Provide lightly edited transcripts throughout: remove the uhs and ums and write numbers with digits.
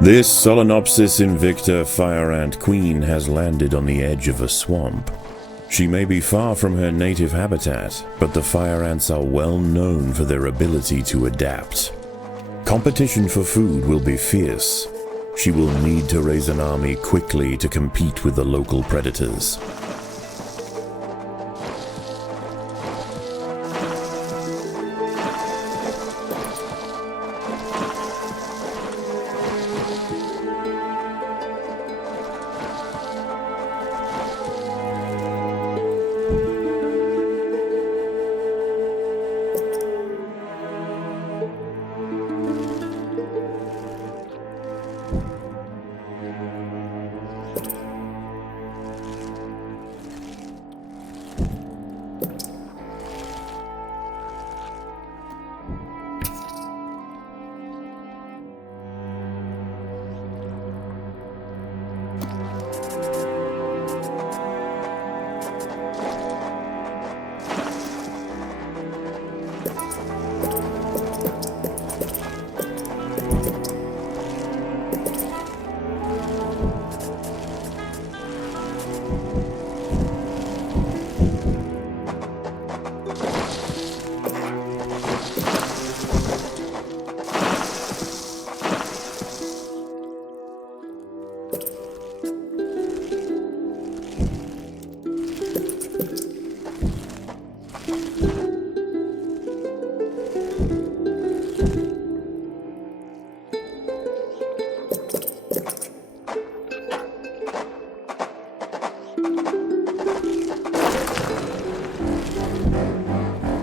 This Solenopsis invicta fire ant queen has landed on the edge of a swamp. She may be far from her native habitat, but the fire ants are well known for their ability to adapt. Competition for food will be fierce. She will need to raise an army quickly to compete with the local predators.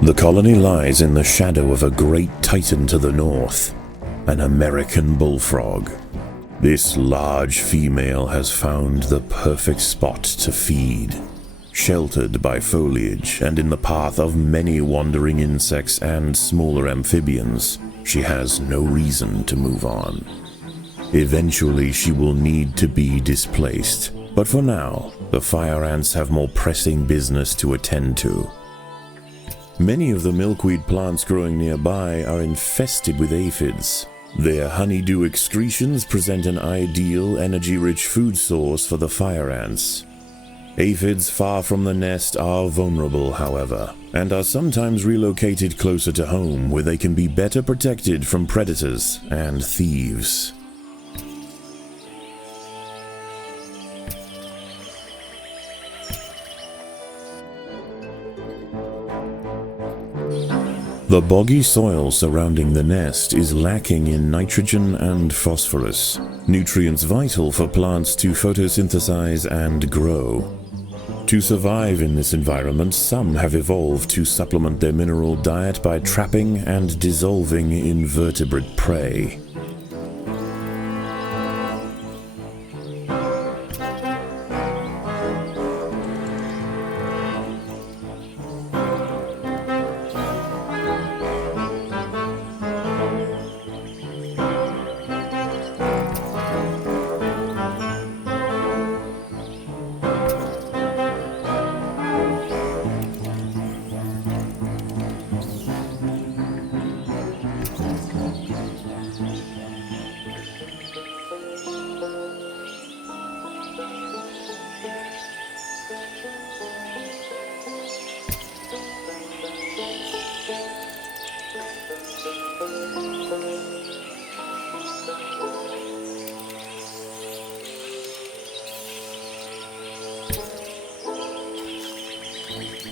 The colony lies in the shadow of a great titan to the north, an American bullfrog. This large female has found the perfect spot to feed. Sheltered by foliage and in the path of many wandering insects and smaller amphibians, she has no reason to move on. Eventually she will need to be displaced, but for now, the fire ants have more pressing business to attend to. Many of the milkweed plants growing nearby are infested with aphids. Their honeydew excretions present an ideal, energy-rich food source for the fire ants. Aphids far from the nest are vulnerable, however, and are sometimes relocated closer to home where they can be better protected from predators and thieves. The boggy soil surrounding the nest is lacking in nitrogen and phosphorus, nutrients vital for plants to photosynthesize and grow. To survive in this environment, some have evolved to supplement their mineral diet by trapping and dissolving invertebrate prey.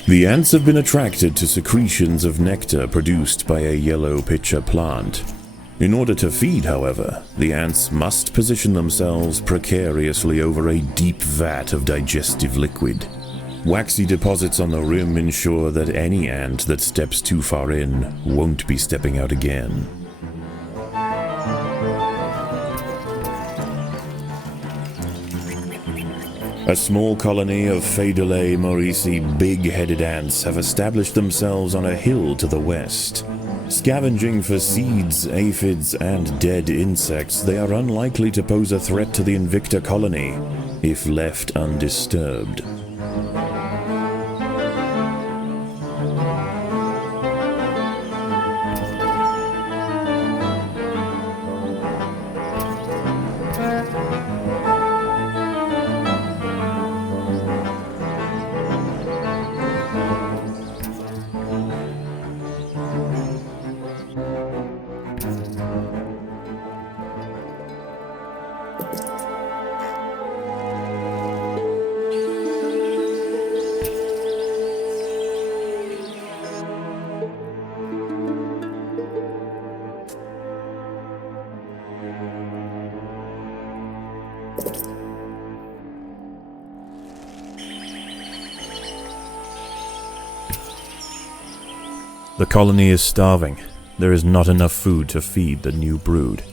The ants have been attracted to secretions of nectar produced by a yellow pitcher plant. In order to feed, however, the ants must position themselves precariously over a deep vat of digestive liquid. Waxy deposits on the rim ensure that any ant that steps too far in won't be stepping out again. A small colony of Phaedulae maurici big-headed ants have established themselves on a hill to the west. Scavenging for seeds, aphids, and dead insects, they are unlikely to pose a threat to the Invicta colony if left undisturbed. The colony is starving. There is not enough food to feed the new brood.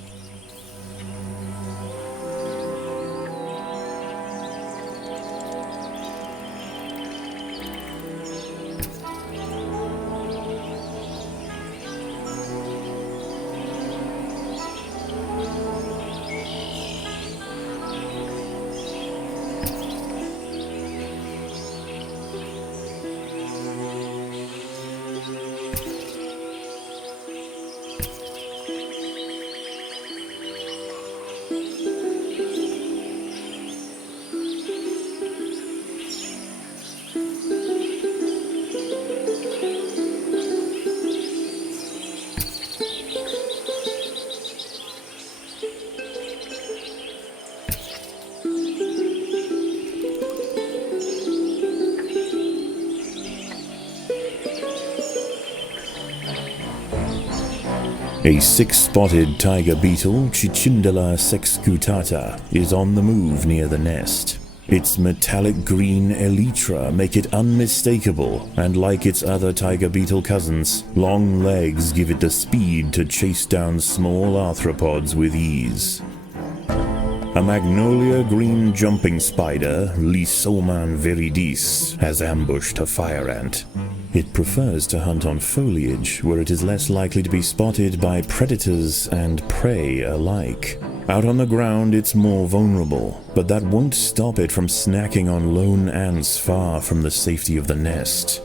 A six-spotted tiger beetle, Cicindela sexcutata, is on the move near the nest. Its metallic green elytra make it unmistakable, and like its other tiger beetle cousins, long legs give it the speed to chase down small arthropods with ease. A magnolia green jumping spider, Lysoman viridis, has ambushed a fire ant. It prefers to hunt on foliage, where it is less likely to be spotted by predators and prey alike. Out on the ground it's more vulnerable, but that won't stop it from snacking on lone ants far from the safety of the nest.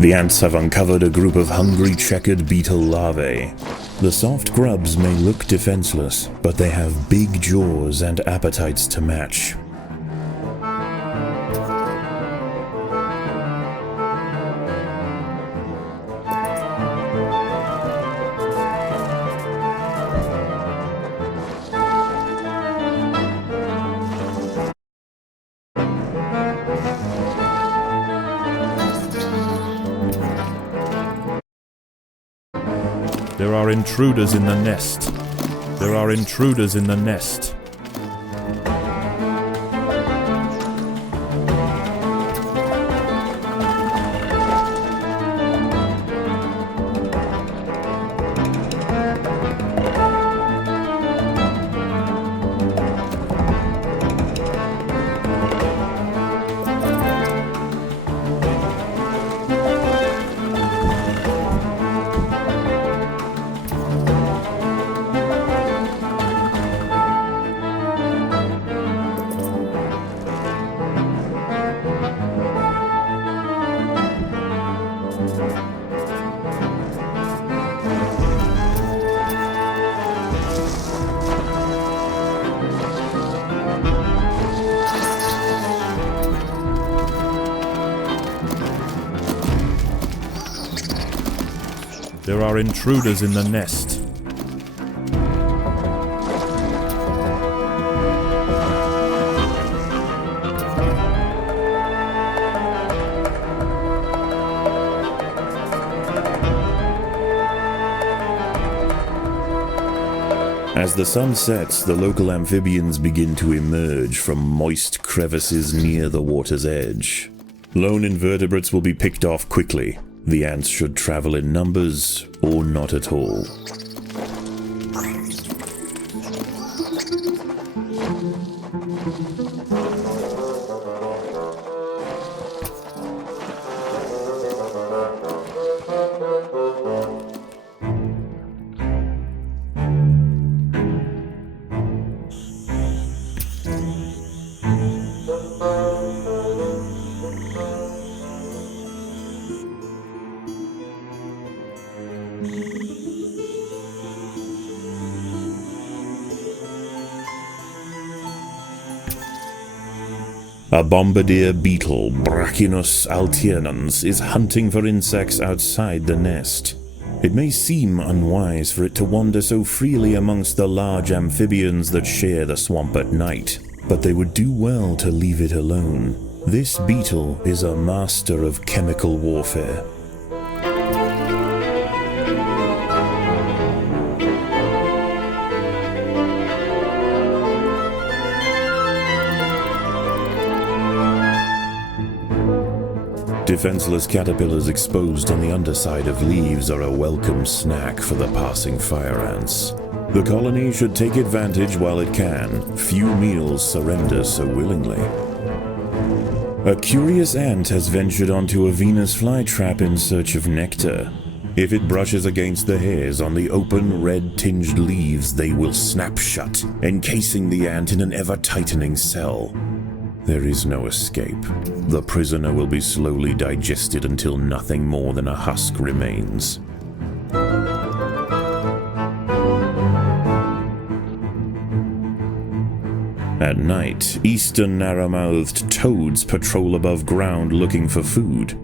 The ants have uncovered a group of hungry checkered beetle larvae. The soft grubs may look defenseless, but they have big jaws and appetites to match. There are intruders in the nest. There are intruders in the nest. There are intruders in the nest. As the sun sets, the local amphibians begin to emerge from moist crevices near the water's edge. Lone invertebrates will be picked off quickly. The ants should travel in numbers or not at all. A bombardier beetle, Brachinus alternans, is hunting for insects outside the nest. It may seem unwise for it to wander so freely amongst the large amphibians that share the swamp at night, but they would do well to leave it alone. This beetle is a master of chemical warfare. Defenseless caterpillars exposed on the underside of leaves are a welcome snack for the passing fire ants. The colony should take advantage while it can. Few meals surrender so willingly. A curious ant has ventured onto a Venus flytrap in search of nectar. If it brushes against the hairs on the open, red-tinged leaves, they will snap shut, encasing the ant in an ever-tightening cell. There is no escape. The prisoner will be slowly digested until nothing more than a husk remains. At night, eastern narrow-mouthed toads patrol above ground looking for food.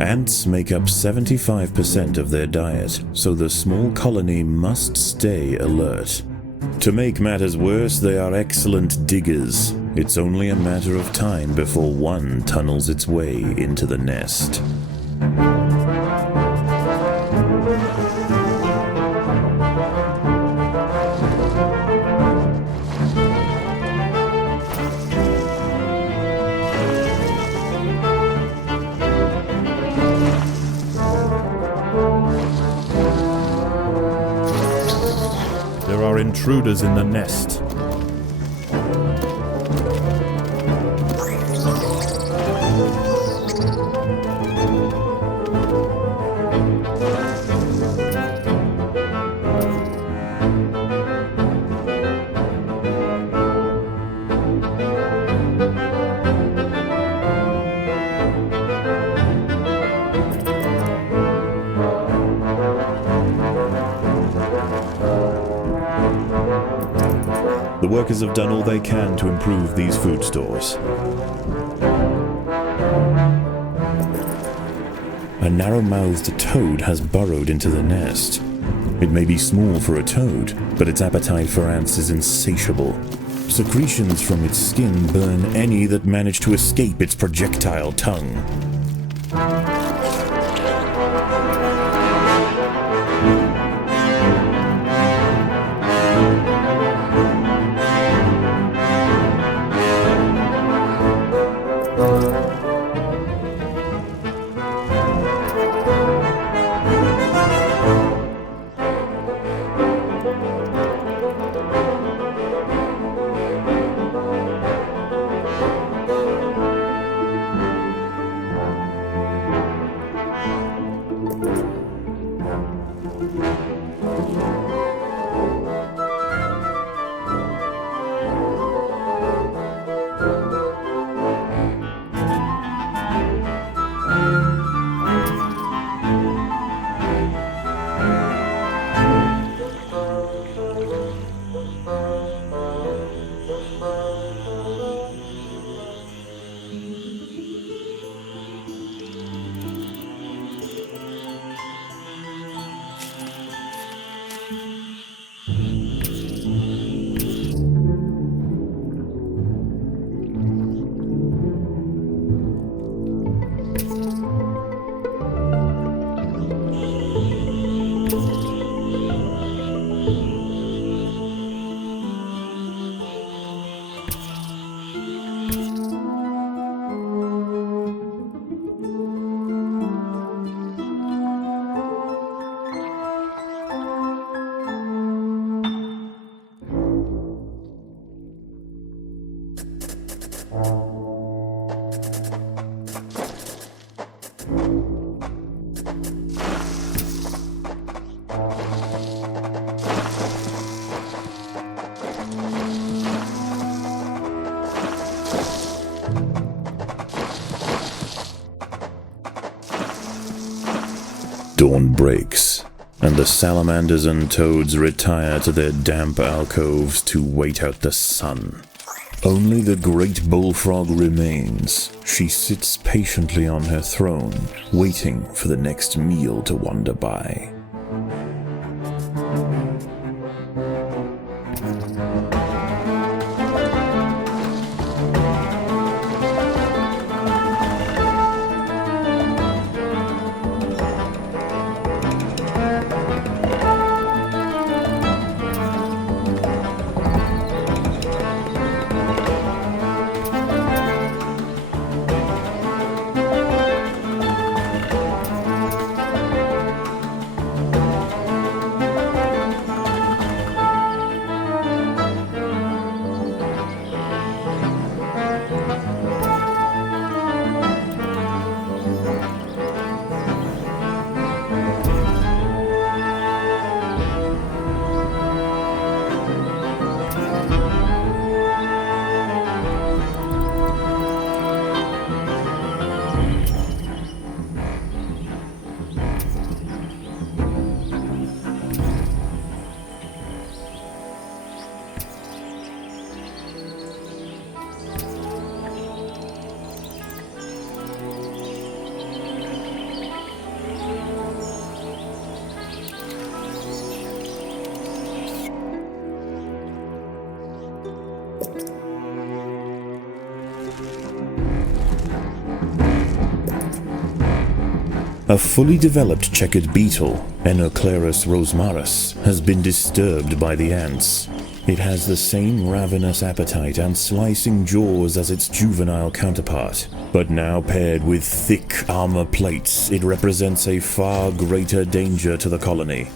Ants make up 75% of their diet, so the small colony must stay alert. To make matters worse, they are excellent diggers. It's only a matter of time before one tunnels its way into the nest. There are intruders in the nest. The workers have done all they can to improve these food stores. A narrow-mouthed toad has burrowed into the nest. It may be small for a toad, but its appetite for ants is insatiable. Secretions from its skin burn any that manage to escape its projectile tongue. Dawn breaks, and the salamanders and toads retire to their damp alcoves to wait out the sun. Only the great bullfrog remains. She sits patiently on her throne, waiting for the next meal to wander by. A fully developed checkered beetle, Enoclerus rosmarus, has been disturbed by the ants. It has the same ravenous appetite and slicing jaws as its juvenile counterpart, but now paired with thick armor plates, it represents a far greater danger to the colony.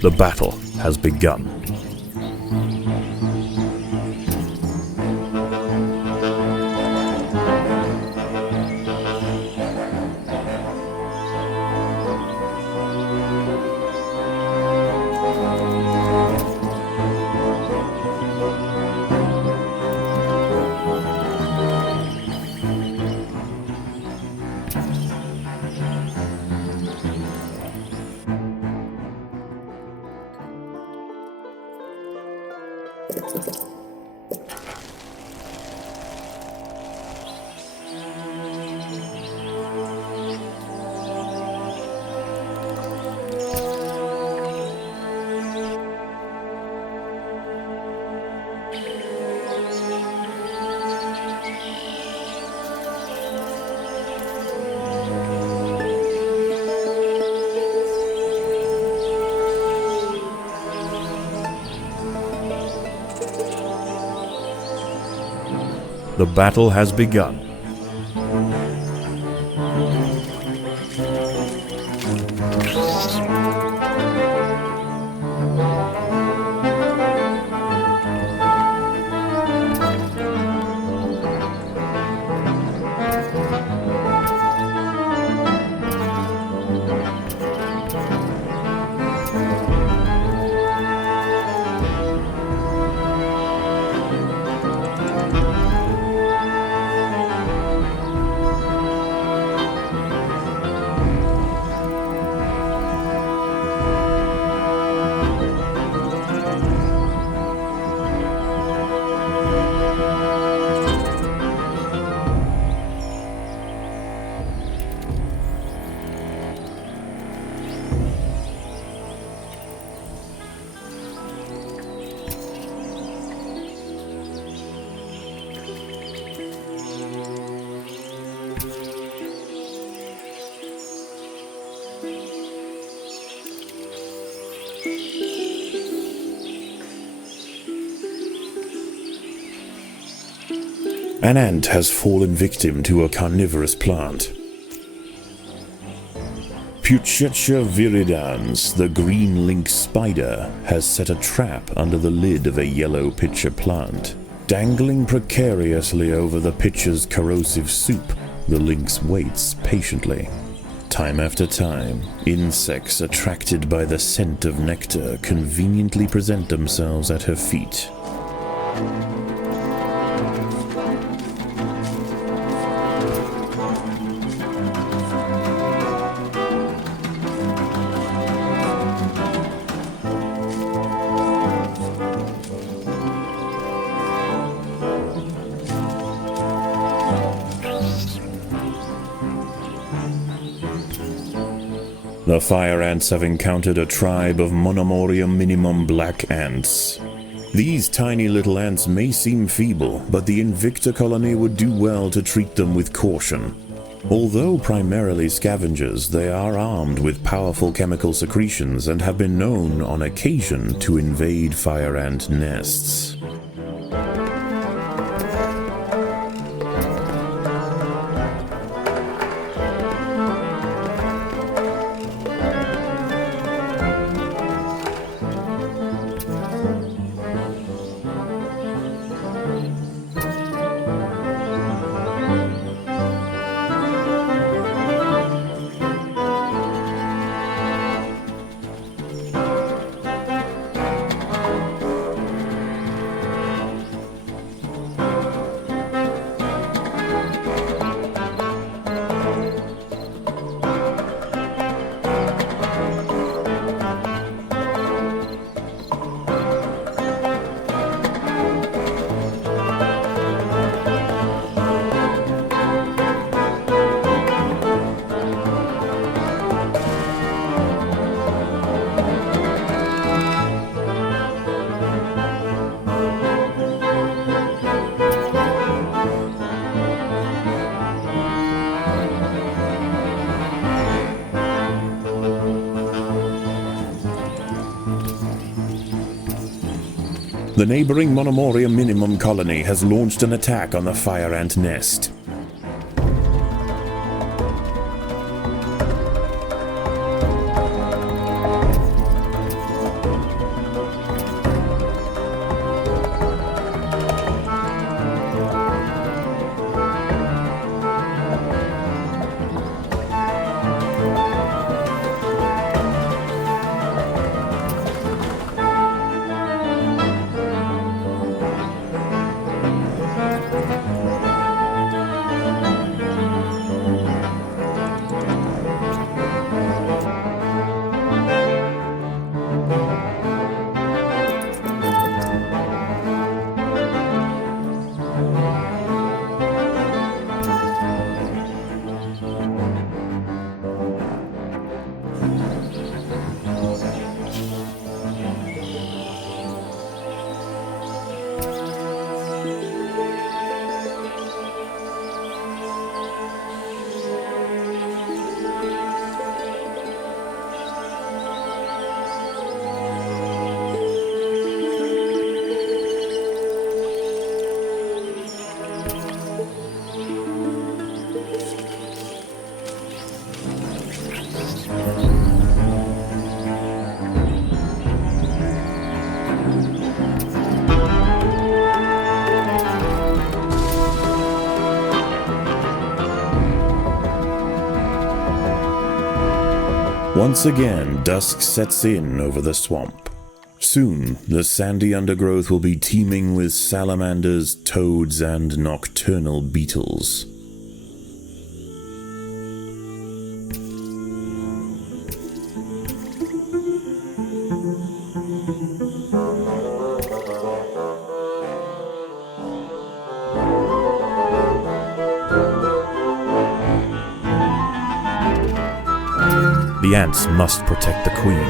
The battle has begun. The battle has begun. An ant has fallen victim to a carnivorous plant. Puccetia viridans, the green lynx spider, has set a trap under the lid of a yellow pitcher plant. Dangling precariously over the pitcher's corrosive soup, the lynx waits patiently. Time after time, insects attracted by the scent of nectar conveniently present themselves at her feet. The fire ants have encountered a tribe of Monomorium minimum black ants. These tiny little ants may seem feeble, but the Invicta colony would do well to treat them with caution. Although primarily scavengers, they are armed with powerful chemical secretions and have been known on occasion to invade fire ant nests. The neighboring Monomorium minimum colony has launched an attack on the fire ant nest. Once again, dusk sets in over the swamp. Soon, the sandy undergrowth will be teeming with salamanders, toads, and nocturnal beetles. The ants must protect the queen.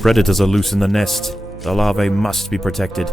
Predators are loose in the nest. The larvae must be protected.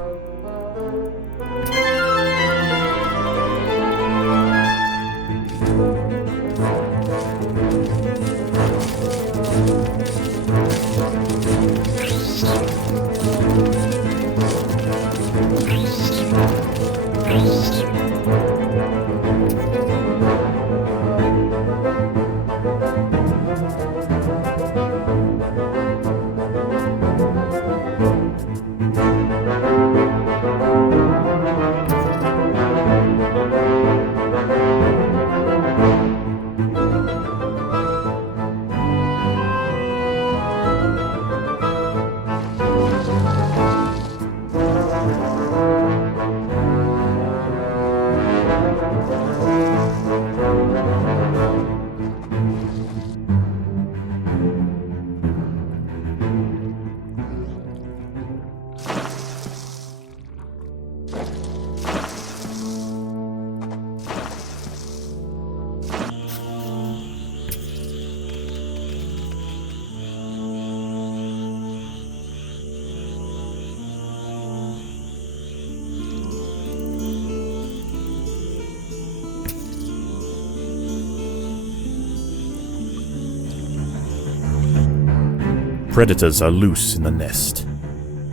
Predators are loose in the nest.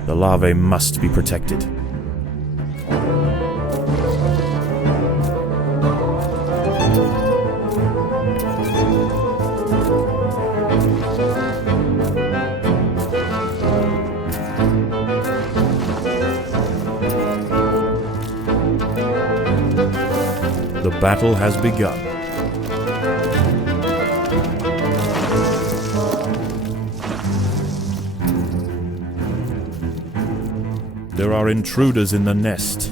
The larvae must be protected. The battle has begun. There are intruders in the nest.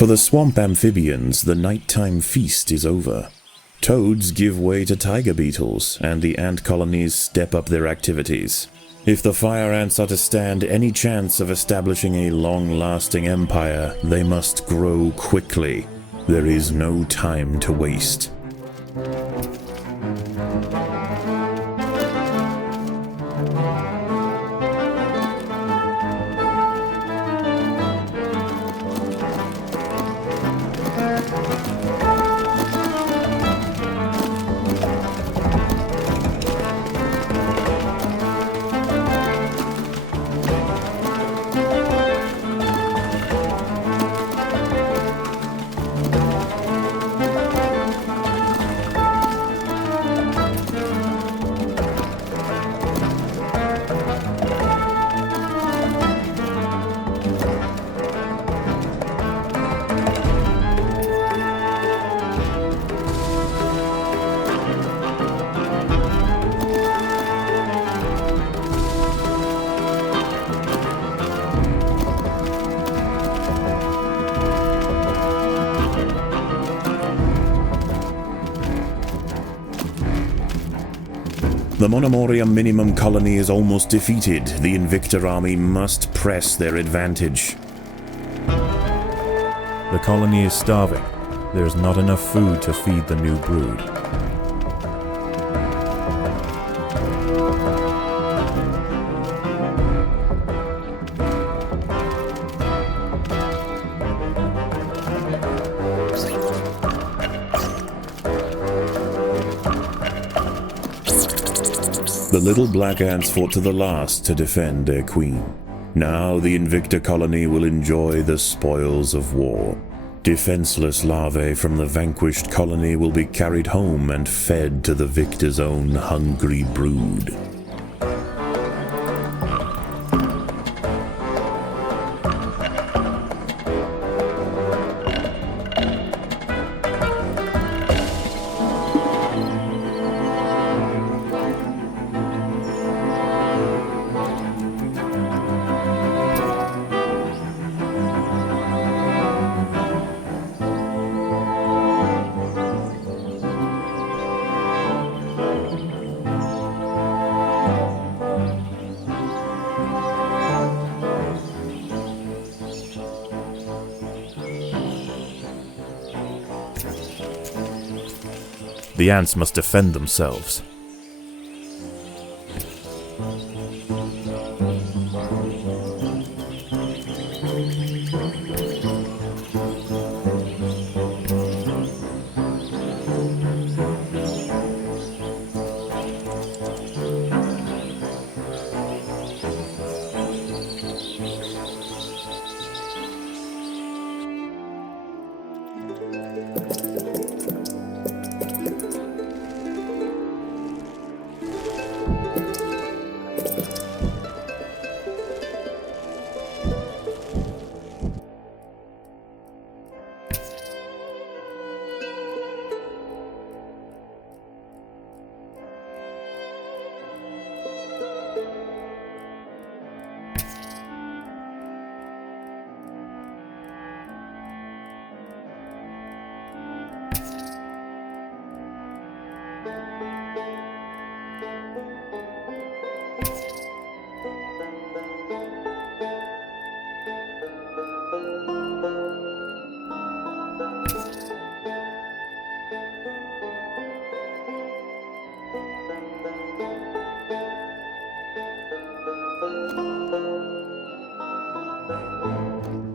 For the swamp amphibians, the nighttime feast is over. Toads give way to tiger beetles, and the ant colonies step up their activities. If the fire ants are to stand any chance of establishing a long-lasting empire, they must grow quickly. There is no time to waste. The Monomoria minimum colony is almost defeated. The Invictor army must press their advantage. The colony is starving. There's not enough food to feed the new brood. The little black ants fought to the last to defend their queen. Now the Invictor colony will enjoy the spoils of war. Defenseless larvae from the vanquished colony will be carried home and fed to the victor's own hungry brood. The ants must defend themselves.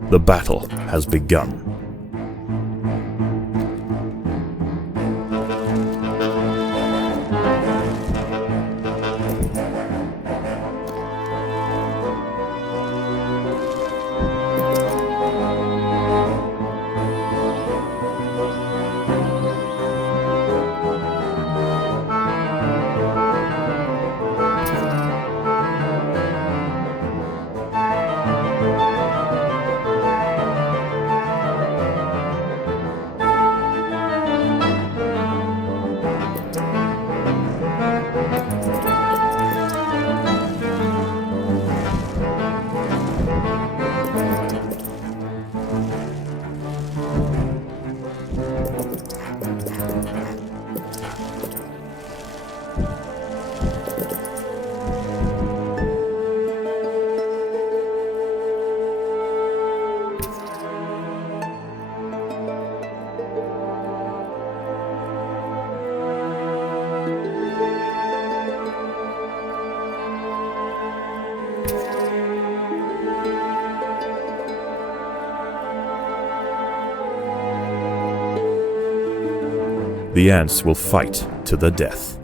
The battle has begun. The ants will fight to the death.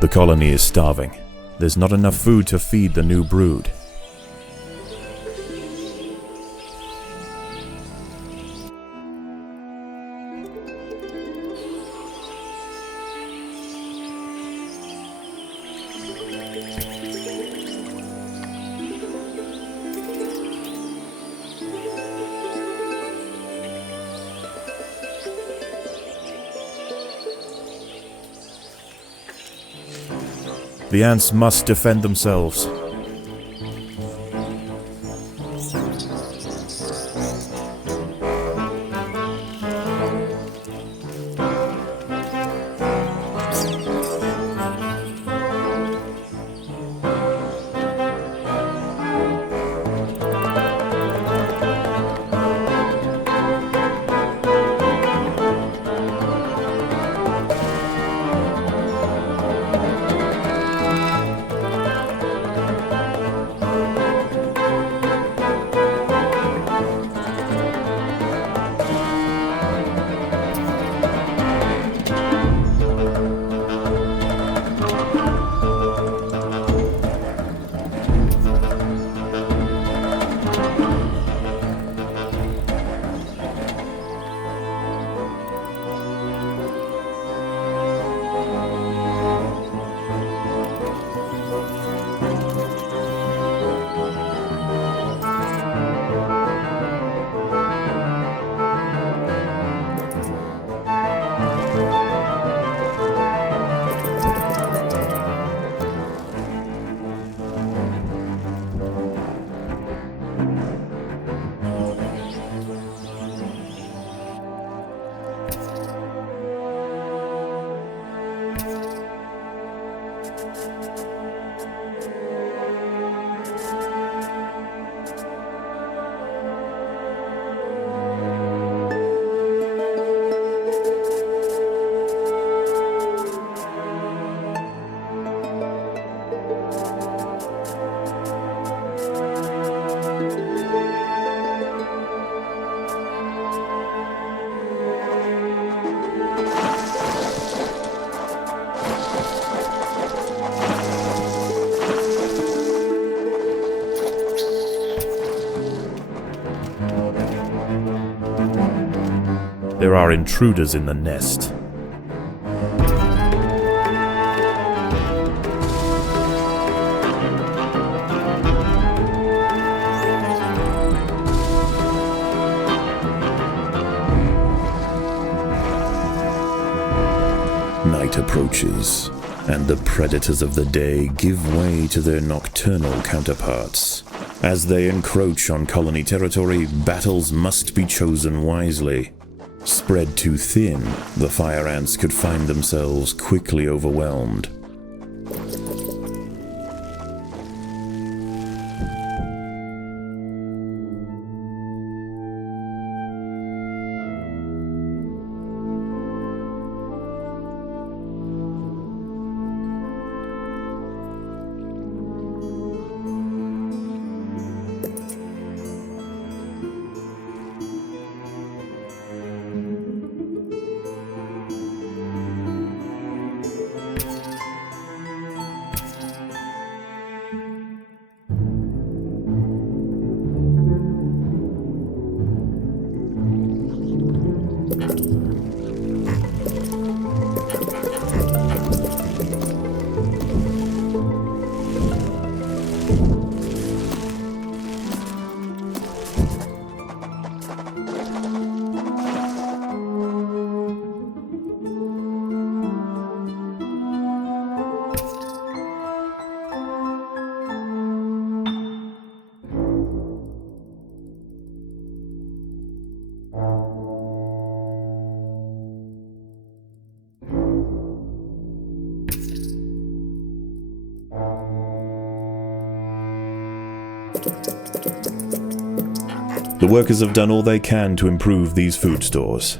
The colony is starving. There's not enough food to feed the new brood. The ants must defend themselves. There are intruders in the nest. approaches, and the predators of the day give way to their nocturnal counterparts. As they encroach on colony territory, battles must be chosen wisely. Spread too thin, the fire ants could find themselves quickly overwhelmed. The workers have done all they can to improve these food stores.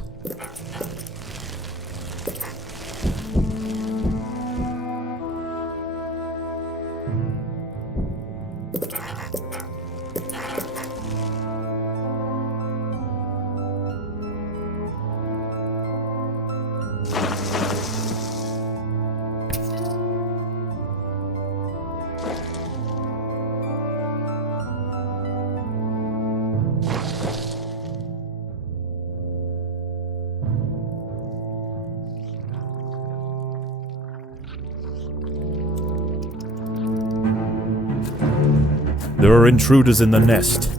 There are intruders in the nest.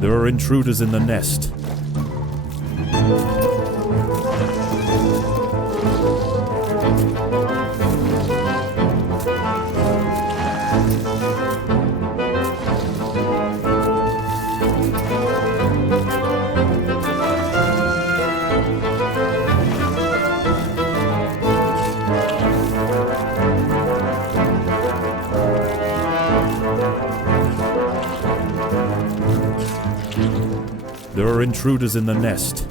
There are intruders in the nest. There are intruders in the nest.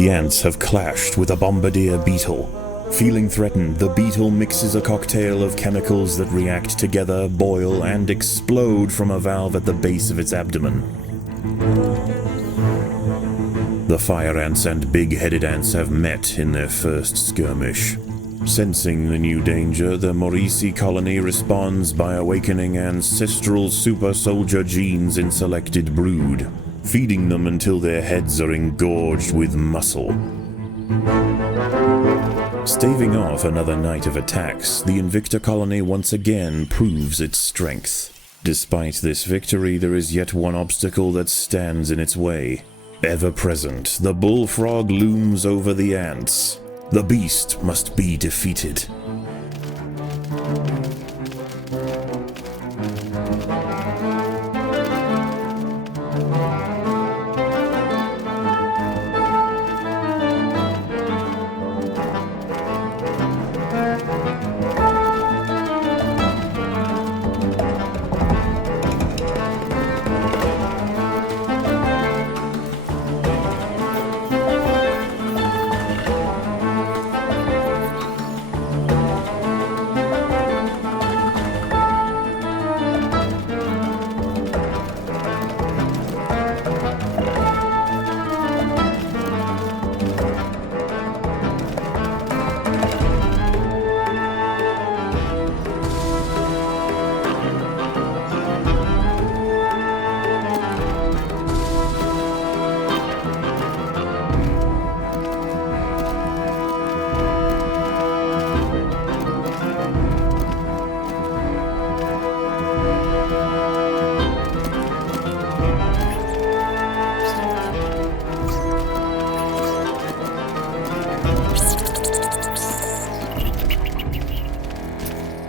The ants have clashed with a bombardier beetle. Feeling threatened, the beetle mixes a cocktail of chemicals that react together, boil, and explode from a valve at the base of its abdomen. The fire ants and big-headed ants have met in their first skirmish. Sensing the new danger, the Maurici colony responds by awakening ancestral super soldier genes in selected brood, feeding them until their heads are engorged with muscle. Staving off another night of attacks, the Invicta colony once again proves its strength. Despite this victory, there is yet one obstacle that stands in its way. Ever present, the bullfrog looms over the ants. The beast must be defeated.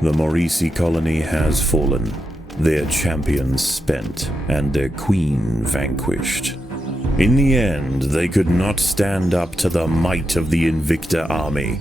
The Maurici colony has fallen, their champions spent, and their queen vanquished. In the end, they could not stand up to the might of the Invicta army.